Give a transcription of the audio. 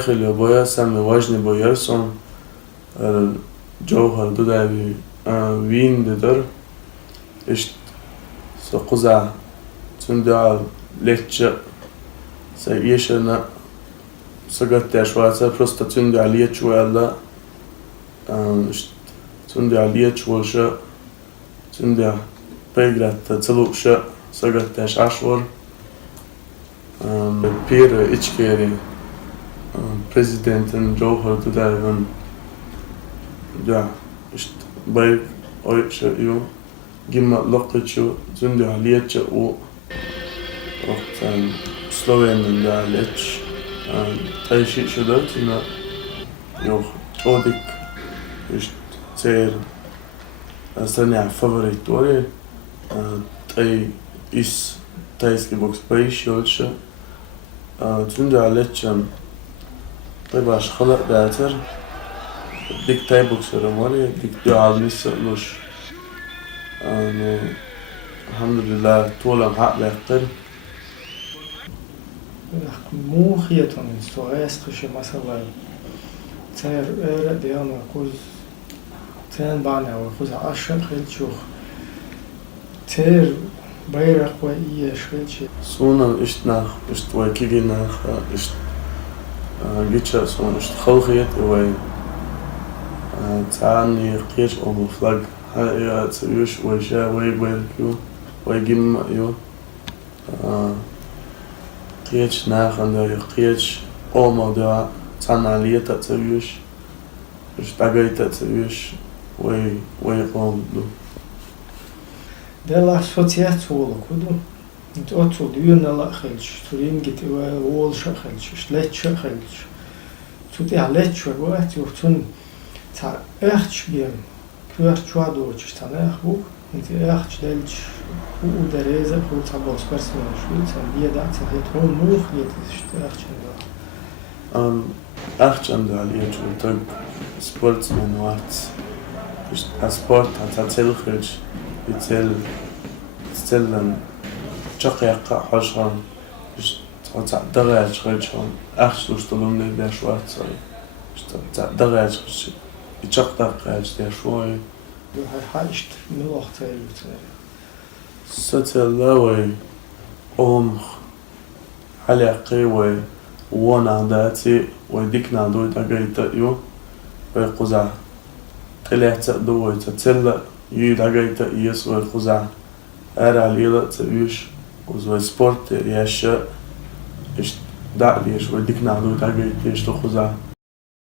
خلي بويا سامي واجني بويرسون الجوهر دوداوي وين ددر إشت سقزع تندع لتش سيشنا سقطت شوية просто تندع ليتش ولا إشت تندع ليتش وشة تندع بيجرت تلوش سقطت عشور بير إتشكيري بريزيدنتن جوهر دوداوي ja, ist bei euch jo gimma lokaczu sind ja lietche o Slowenien da lech taishi shudot na jo odik ist sehr seine Favoritorie tai is taiski box bei shulche sind ja lechen bei was khalaq dater ديك تايبوك سيرموني ديك دعاء نسألوش الحمد لله طول حق بيختار مو خيطان استوغيس خشي مثلا تير ايرا ديانا كوز تين بانا وكوز عشر خيلشوخ تير بيرق وإيه شخيلشي سونا اشت ناخ اشت ويكيجي ناخ اشت جيتشا سونا اشت خلخيت وي تعني قيش أو مفلق هاي تسويش ويشا ويبيركيو ويجيم يو قيش ناخن قيش أو موضوع تعني عليه تسويش إيش تاجي تسويش ويقوم دو ده لا سوتيات ولا كده انت أتو ديونا لا خلش ترين جت وول شخلش ليت شخلش تودي على شوات يوتون تا echt bien kvert chuado chtanach bu und echt delch u dereza ku tabos personage und die da hat hon noch jetzt ist echt schon da echt an der alliiert und tag sportsman wart ist sport hat tatsächlich jetzt chaqqa hashran ist hat da schon echt so stollen der schwarz ist da يتشقق هاجتها شوي حاجت ملوحتها ستلاوي على قوي وانا داتي ويديكنا دوي دقايتا يو ويقزع قلعت دوي تتلا يو دقايتا يس ويقزع ارى ليلة تبيش وزوي سبورت ياشا اش دعليش ويديكنا دوي دقايتا يش تقزع